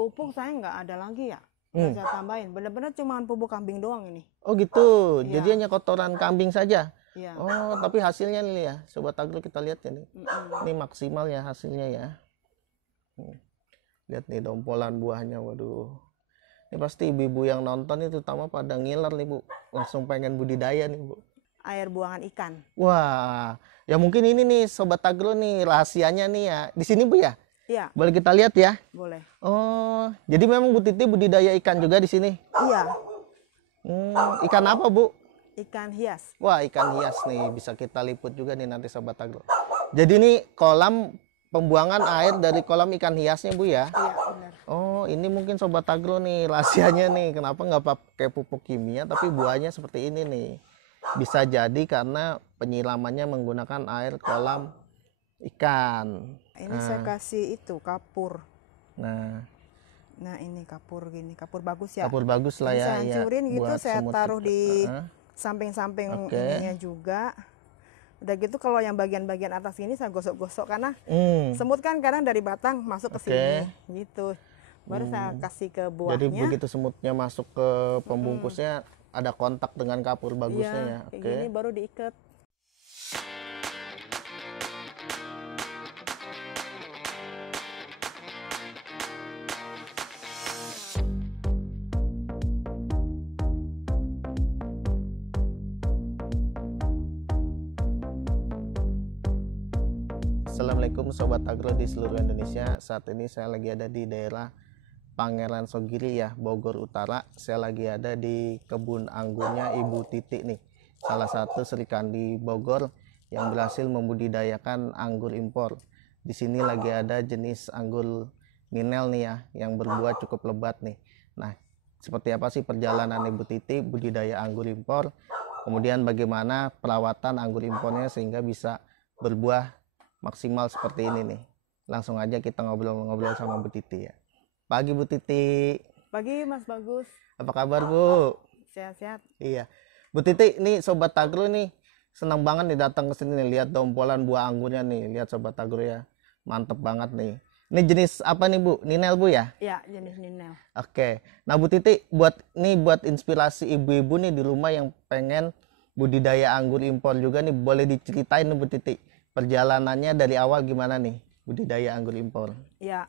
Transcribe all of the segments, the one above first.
Pupuk saya nggak ada lagi ya. Nggak saya tambahin. Bener-bener cuma pupuk kambing doang ini. Oh gitu. Iya. Jadi hanya kotoran kambing saja. Iya. Oh, tapi hasilnya nih ya, Sobat Agro kita lihat ya nih. Ini maksimal ya hasilnya ya. Lihat nih dompolan buahnya, waduh. Ini pasti ibu-ibu yang nonton itu terutama pada ngiler nih Bu. Langsung pengen budidaya nih Bu. Air buangan ikan. Wah, ya mungkin ini nih Sobat Agro nih rahasianya nih ya. Di sini Bu ya? Iya. Boleh kita lihat ya? Boleh. Oh, jadi memang Bu Titi budidaya ikan juga di sini? Iya. Ikan apa Bu? Ikan hias. Wah, ikan hias nih bisa kita liput juga nih nanti Sobat Agro. Jadi ini kolam pembuangan air dari kolam ikan hiasnya Bu ya? Iya, benar. Oh, ini mungkin Sobat Agro nih rahasianya nih. Kenapa nggak pakai pupuk kimia tapi buahnya seperti ini nih. Bisa jadi karena penyiramannya menggunakan air kolam ikan. Ini saya kasih itu kapur. Nah, ini kapur gini, kapur bagus ya. kapur bagus lah Jadi ya. saya hancurin gitu, buat saya semut taruh kita. di samping-samping Oke. ininya juga. Udah gitu kalau yang bagian-bagian atas ini saya gosok-gosok karena semut kan kadang dari batang masuk ke sini gitu. Baru saya kasih ke Jadi buahnya. begitu semutnya masuk ke pembungkusnya ada kontak dengan kapur bagusnya ya. Kayak Oke. gini baru diikat. Assalamualaikum Sobat Agro di seluruh Indonesia. Saat ini saya lagi ada di daerah Pangeran Sogiri ya, Bogor Utara. Saya lagi ada di kebun anggurnya Ibu Titi nih, salah satu serikandi Bogor yang berhasil membudidayakan anggur impor. Di sini lagi ada jenis anggur Ninel nih ya, yang berbuah cukup lebat nih. Nah, seperti apa sih perjalanan Ibu Titi budidaya anggur impor? Kemudian bagaimana perawatan anggur impornya sehingga bisa berbuah maksimal seperti ini nih. Langsung aja kita ngobrol-ngobrol sama Bu Titi ya. Pagi Bu Titi. Pagi Mas Bagus. Apa kabar Bu? Sehat-sehat. Iya. Bu Titi, nih Sobat Agro nih senang banget nih datang ke sini nih, lihat dompolan buah anggurnya nih. Lihat Sobat Agro ya. Mantep banget nih. Ini jenis apa nih Bu? Ninel Bu ya? Iya, jenis Ninel. Oke. Nah Bu Titi, buat inspirasi ibu-ibu nih di rumah yang pengen budidaya anggur impor juga nih, boleh diceritain nih Bu Titi. Perjalanannya dari awal gimana nih budidaya anggur impor? Ya,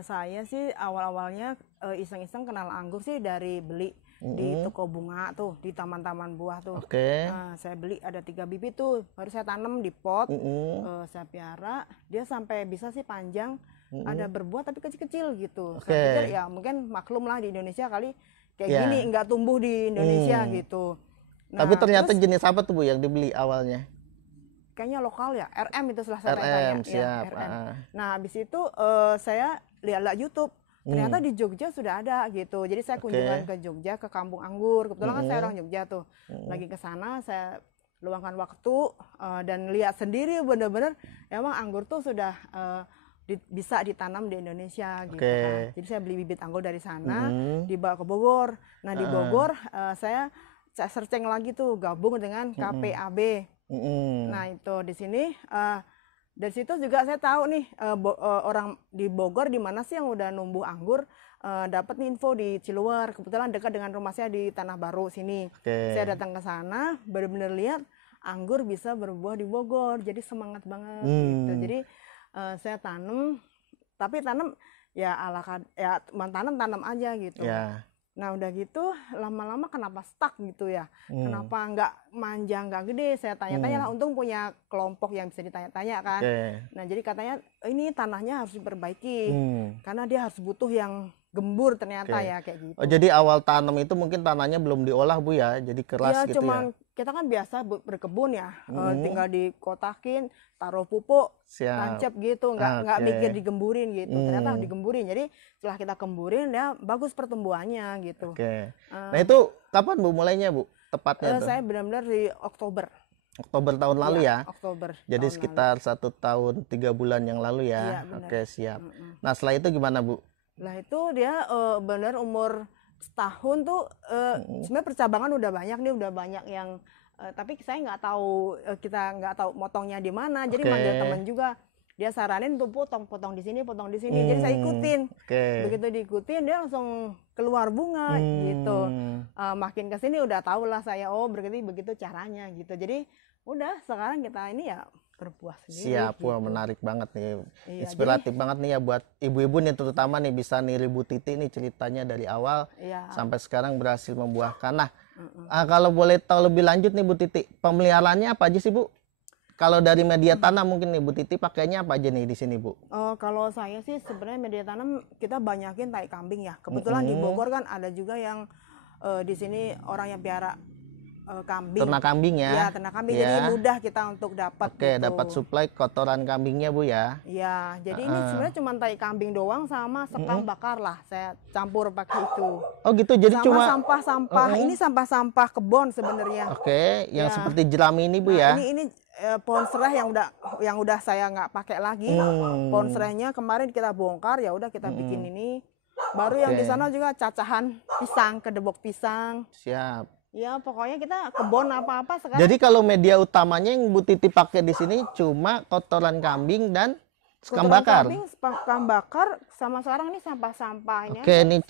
saya sih awal-awalnya iseng-iseng kenal anggur sih dari beli di toko bunga tuh, di taman-taman buah tuh. Oke. Saya beli ada 3 bibit tuh, baru saya tanam di pot, saya piara, dia sampai bisa sih panjang, ada berbuah tapi kecil-kecil gitu. Oke. Saya pikir ya mungkin maklum lah di Indonesia kali kayak gini, nggak tumbuh di Indonesia gitu. Tapi ternyata terus, jenis apa tuh Bu yang dibeli awalnya? kayaknya lokal ya, RM itu setelah saya RM, tanya. siap. Ya, RM. Nah, habis itu saya lihat YouTube. Ternyata di Jogja sudah ada gitu. Jadi saya kunjungan ke Jogja, ke Kampung Anggur. Kebetulan kan saya orang Jogja tuh. Lagi ke sana saya luangkan waktu dan lihat sendiri benar-benar emang anggur tuh sudah bisa ditanam di Indonesia gitu kan. Jadi saya beli bibit anggur dari sana, dibawa ke Bogor. Nah, di Bogor saya searching lagi tuh, gabung dengan KPAB. Nah itu di sini dari situ juga saya tahu nih orang di Bogor di mana sih yang udah numbuh anggur, dapat nih info di Ciluwer, kebetulan dekat dengan rumah saya di Tanah Baru sini. Saya datang ke sana benar-benar lihat anggur bisa berbuah di Bogor, jadi semangat banget gitu. Jadi saya tanam, tapi tanam ya ya tanam aja gitu. Nah udah gitu lama-lama kenapa stuck gitu ya, kenapa nggak manja, nggak gede, saya tanya-tanya lah, untung punya kelompok yang bisa ditanya-tanya kan. Nah jadi katanya ini tanahnya harus diperbaiki, karena dia harus butuh yang gembur ternyata ya kayak gitu. Oh jadi awal tanam itu mungkin tanahnya belum diolah Bu ya, jadi keras gitu cuman, ya? Kita kan biasa berkebun ya, tinggal dikotakin, taruh pupuk, tancap gitu, nggak mikir digemburin gitu. Ternyata harus digemburin. Jadi setelah kita gemburin ya bagus pertumbuhannya gitu. Nah itu kapan Bu mulainya Bu? Tepatnya tuh? Saya benar-benar di Oktober. Oktober tahun lalu ya? Oktober. Jadi sekitar 1 tahun 3 bulan yang lalu ya? Oke siap. Nah setelah itu gimana Bu? Lah itu dia benar umur setahun tuh sebenarnya percabangan udah banyak nih, udah banyak yang tapi saya nggak tahu, kita nggak tahu motongnya di mana. Jadi manggil teman juga, dia saranin untuk potong di sini, potong di sini. Jadi saya ikutin. Begitu diikutin dia langsung keluar bunga gitu. Makin ke sini udah tahu lah saya, oh berarti begitu caranya gitu. Jadi udah sekarang kita ini ya berbuah sendiri. Siap, wah menarik banget nih, inspiratif banget nih ya buat ibu-ibu nih, terutama nih bisa niru Bu Titi nih ceritanya dari awal sampai sekarang berhasil membuahkan. Nah, kalau boleh tahu lebih lanjut nih Bu Titi, pemeliharaannya apa aja sih Bu? Kalau dari media tanam mungkin nih Bu Titi pakainya apa aja nih di sini Bu? Kalau saya sih sebenarnya media tanam kita banyakin tai kambing ya. Kebetulan di Bogor kan ada juga yang di sini orang yang piara kambing. Ternak kambing ya? Ya, ternak kambing. Jadi mudah kita untuk dapat. Oke, gitu. Dapat suplai kotoran kambingnya Bu ya? Ya, jadi ini sebenarnya cuma tai kambing doang sama sekam bakar lah. Saya campur pakai itu. Oh gitu, jadi sama cuma sampah-sampah. Ini sampah-sampah kebon sebenarnya. Oke, yang seperti jerami ini Bu ya? Ini pohon serai yang udah saya nggak pakai lagi. Pohon serainya kemarin kita bongkar, ya udah kita bikin ini. Baru yang di sana juga cacahan pisang, kedebok pisang. Siap. Ya pokoknya kita kebon apa-apa sekarang. Jadi kalau media utamanya yang Bu Titi pakai di sini cuma kotoran kambing dan sekam bakar. Sekam bakar sama sekarang ini sampah-sampahnya. Oke, ini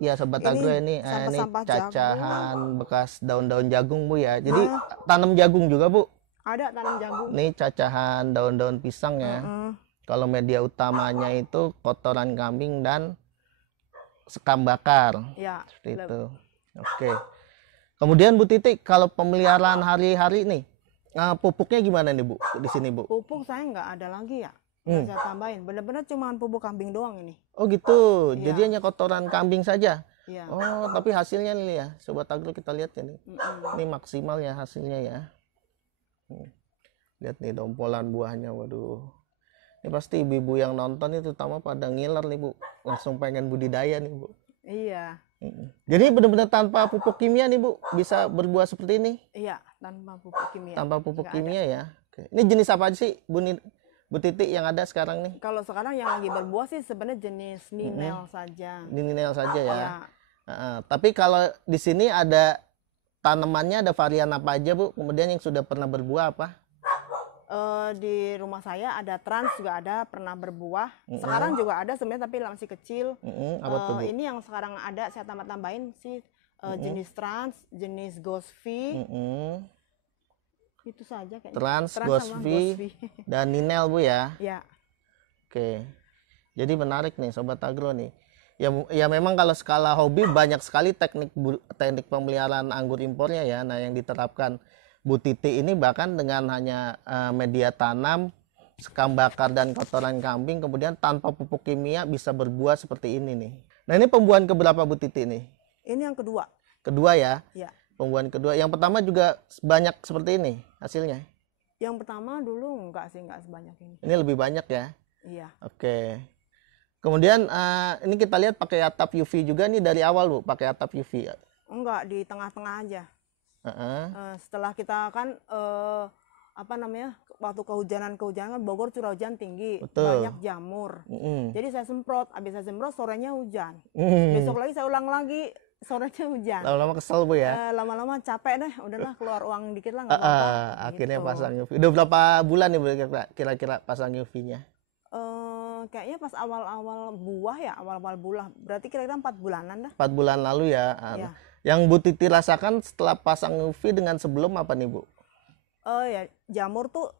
ya Sobat Agro ini cacahan jagung. Bekas daun-daun jagung Bu ya. Jadi tanam jagung juga Bu? Ada tanam jagung. Ini cacahan daun-daun pisang ya. Kalau media utamanya itu kotoran kambing dan sekam bakar. Ya. Seperti itu. Oke. Kemudian Bu Titi, kalau pemeliharaan hari-hari nih, pupuknya gimana nih Bu di sini Bu? Pupuk saya nggak ada lagi ya, saya tambahin. Benar-benar cuma pupuk kambing doang ini. Oh gitu, jadi hanya kotoran kambing saja. Iya. Oh, tapi hasilnya nih ya, Sobat Agro kita lihat ya nih, ini maksimal ya hasilnya ya. Lihat nih dompolan buahnya, waduh. Ini pasti ibu-ibu yang nonton itu terutama pada ngiler nih Bu, langsung pengen budidaya nih Bu. Iya. Jadi benar-benar tanpa pupuk kimia nih Bu, bisa berbuah seperti ini? Iya, tanpa pupuk kimia. Tanpa pupuk kimia ya. Oke. Ini jenis apa aja sih Bu Titi yang ada sekarang nih? Kalau sekarang yang lagi berbuah sih sebenarnya jenis ninel saja. Ninel saja ya. Ya. Tapi kalau di sini ada tanamannya, ada varian apa aja Bu? Kemudian yang sudah pernah berbuah apa? Di rumah saya ada trans juga ada pernah berbuah. Sekarang juga ada sebenarnya tapi masih kecil. Apa tuh, Bu? Ini yang sekarang ada saya tambahin sih jenis trans, jenis Gosvi. Itu saja kayaknya. Trans Gosvi dan ninel Bu ya. Ya. Oke. Jadi menarik nih Sobat Agro nih. Ya memang kalau skala hobi banyak sekali teknik pemeliharaan anggur impornya ya. Nah, yang diterapkan Bu Titi ini bahkan dengan hanya media tanam, sekam bakar dan kotoran kambing, kemudian tanpa pupuk kimia bisa berbuah seperti ini nih. Nah, ini pembuahan keberapa Bu Titi nih? Ini yang kedua. Kedua ya? Ya. Pembuahan kedua. Yang pertama juga banyak seperti ini hasilnya? Yang pertama dulu enggak sebanyak ini. Ini lebih banyak ya? Iya. Oke. Kemudian ini kita lihat pakai atap UV juga nih dari awal Bu, pakai atap UV. Enggak, di tengah-tengah aja. Setelah kita kan waktu kehujanan kan Bogor curah hujan tinggi. Betul. Banyak jamur. Jadi saya semprot, habis saya semprot sorenya hujan. Besok lagi saya ulang lagi, sorenya hujan. Lama-lama kesel Bu ya? Lama-lama capek deh, udahlah keluar uang dikit lah nggak apa-apa. Akhirnya gitu. pasang UV. Udah berapa bulan nih kira-kira pasang UV-nya? Kayaknya pas awal-awal buah ya, awal-awal buah. Berarti kira-kira 4 bulanan dah. 4 bulan lalu ya. Ya. Yang Bu Titi rasakan setelah pasang UV dengan sebelum apa nih Bu? Ya jamur tuh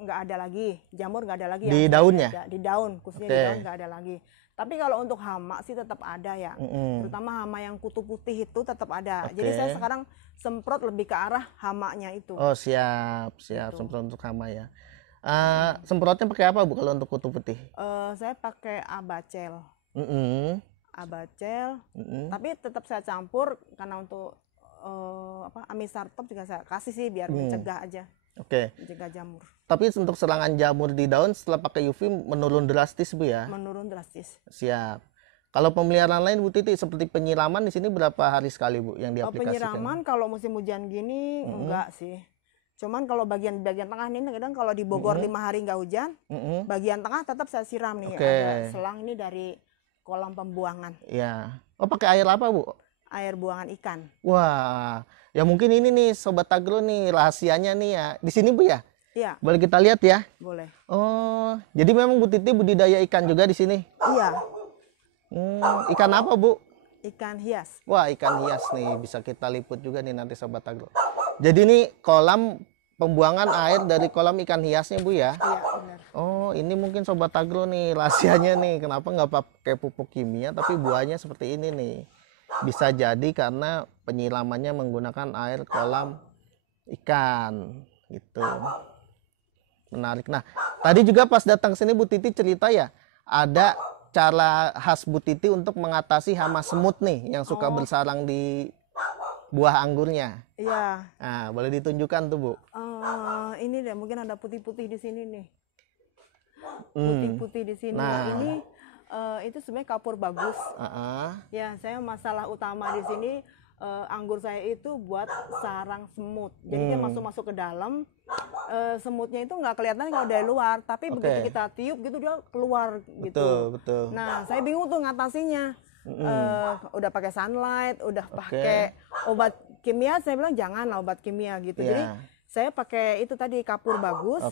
nggak ada lagi. Jamur nggak ada lagi. Di daunnya? Di daun, khususnya di daun nggak ada lagi. Tapi kalau untuk hama sih tetap ada ya. Terutama hama yang kutu putih itu tetap ada. Jadi saya sekarang semprot lebih ke arah hamanya itu. Oh siap. Gitu. Semprot untuk hama ya. Semprotnya pakai apa Bu kalau untuk kutu putih? Saya pakai abacel. Tapi tetap saya campur karena untuk amisartop juga saya kasih sih biar mencegah aja. Oke. Mencegah jamur. Tapi untuk serangan jamur di daun setelah pakai UV menurun drastis Bu ya? Menurun drastis. Siap. Kalau pemeliharaan lain Bu Titi seperti penyiraman di sini berapa hari sekali Bu yang diaplikasikan? Penyiraman kalau musim hujan gini enggak sih. Cuman kalau bagian tengah nih kadang kalau di Bogor 5 hari nggak hujan, bagian tengah tetap saya siram nih. Ada selang ini dari kolam pembuangan. Iya. Oh pakai air apa Bu? Air buangan ikan. Wah, ya mungkin ini nih Sobat Agro nih rahasianya nih ya. Di sini Bu ya? Iya. Boleh kita lihat ya? Boleh. Oh, jadi memang Bu Titi budidaya ikan juga di sini? Iya. Ikan apa, Bu? Ikan hias. Wah, ikan hias nih, bisa kita liput juga nih nanti Sobat Agro. Jadi ini kolam pembuangan air dari kolam ikan hiasnya, Bu ya? Iya, benar. Oh, ini mungkin Sobat Agro nih rahasianya nih, kenapa nggak pakai pupuk kimia tapi buahnya seperti ini nih. Bisa jadi karena penyiramannya menggunakan air kolam ikan gitu. Menarik. Nah, tadi juga pas datang sini Bu Titi cerita ya, ada cara khas Bu Titi untuk mengatasi hama semut nih yang suka bersarang di buah anggurnya. Iya. Nah, boleh ditunjukkan tuh, Bu. Ini deh, mungkin ada putih-putih di sini nih. Putih-putih di sini. Nah. Ini itu sebenarnya kapur bagus. Ya, saya masalah utama di sini anggur saya itu buat sarang semut. Jadi dia masuk ke dalam. Semutnya itu nggak kelihatan kalau dari luar, tapi begitu kita tiup gitu dia keluar gitu. Betul. Nah, saya bingung tuh ngatasinya. Udah pakai sunlight, udah pakai obat kimia, saya bilang jangan obat kimia gitu. Jadi saya pakai itu tadi kapur bagus.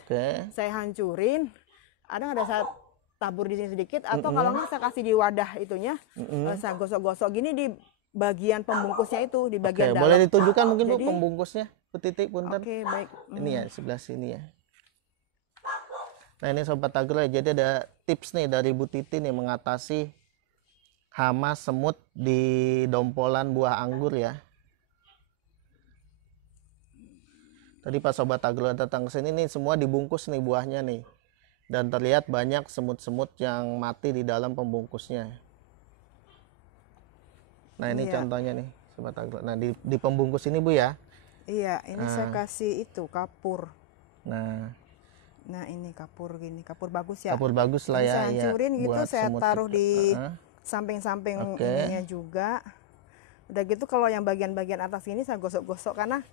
Saya hancurin. Ada saya tabur di sini sedikit, atau kalau nggak saya kasih di wadah itunya, saya gosok-gosok gini di bagian pembungkusnya itu, di bagian dalam. Boleh ditunjukkan mungkin Bu pembungkusnya, Bu Titi, punten. Oke, baik. Ini ya, sebelah sini ya. Nah, ini Sobat Agro ya, jadi ada tips nih dari Bu Titi nih mengatasi hama semut di dompolan buah anggur ya. Tadi pas Sobat Agro datang ke sini nih, semua dibungkus nih buahnya nih. Dan terlihat banyak semut-semut yang mati di dalam pembungkusnya. Nah, ini contohnya nih Sobat Agro. Nah, di pembungkus ini Bu ya. Iya, ini saya kasih itu kapur. Nah, ini kapur gini, kapur bagus ya. Kapur bagus lah ya. Saya hancurin gitu, saya taruh di itu. samping-samping ininya juga. Udah gitu kalau yang bagian-bagian atas ini saya gosok-gosok karena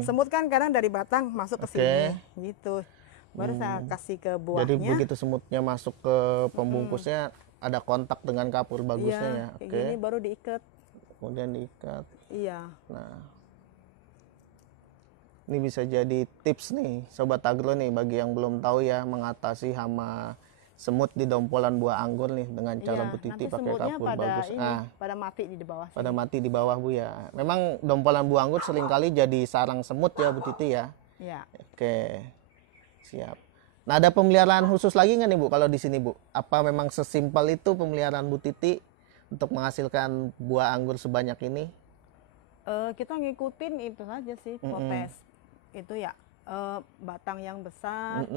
semut kan kadang dari batang masuk ke sini gitu. Baru saya kasih ke buahnya. Jadi begitu semutnya masuk ke pembungkusnya ada kontak dengan kapur bagusnya ya. Kayak gini baru diikat. Kemudian diikat. Iya. Nah, ini bisa jadi tips nih Sobat Agro nih bagi yang belum tahu ya mengatasi hama semut di dompolan buah anggur nih dengan cara Bu Titi pakai kapur bagus. Pada mati di bawah. Pada mati di bawah Bu ya. Memang dompolan buah anggur seringkali jadi sarang semut ya Bu Titi ya. Iya. Oke. Siap. Nah, ada pemeliharaan khusus lagi nggak nih Bu kalau di sini Bu? Apa memang sesimpel itu pemeliharaan Bu Titi untuk menghasilkan buah anggur sebanyak ini? Kita ngikutin itu saja sih, potes. Itu ya batang yang besar,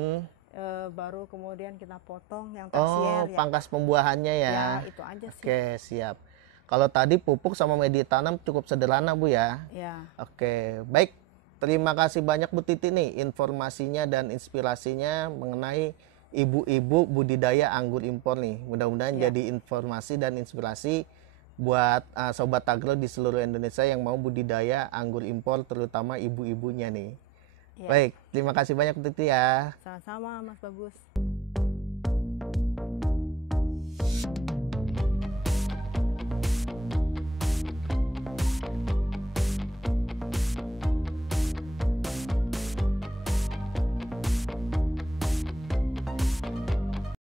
baru kemudian kita potong yang tersier. Pangkas pembuahannya ya. Ya, itu aja sih. Oke, siap. Kalau tadi pupuk sama media tanam cukup sederhana Bu ya. Ya. Oke, baik. Terima kasih banyak Bu Titi nih informasinya dan inspirasinya mengenai ibu-ibu budidaya anggur impor nih. Mudah-mudahan jadi informasi dan inspirasi buat Sobat Agro di seluruh Indonesia yang mau budidaya anggur impor, terutama ibu-ibunya nih. Baik, terima kasih banyak Bu Titi ya. Sama-sama Mas Bagus.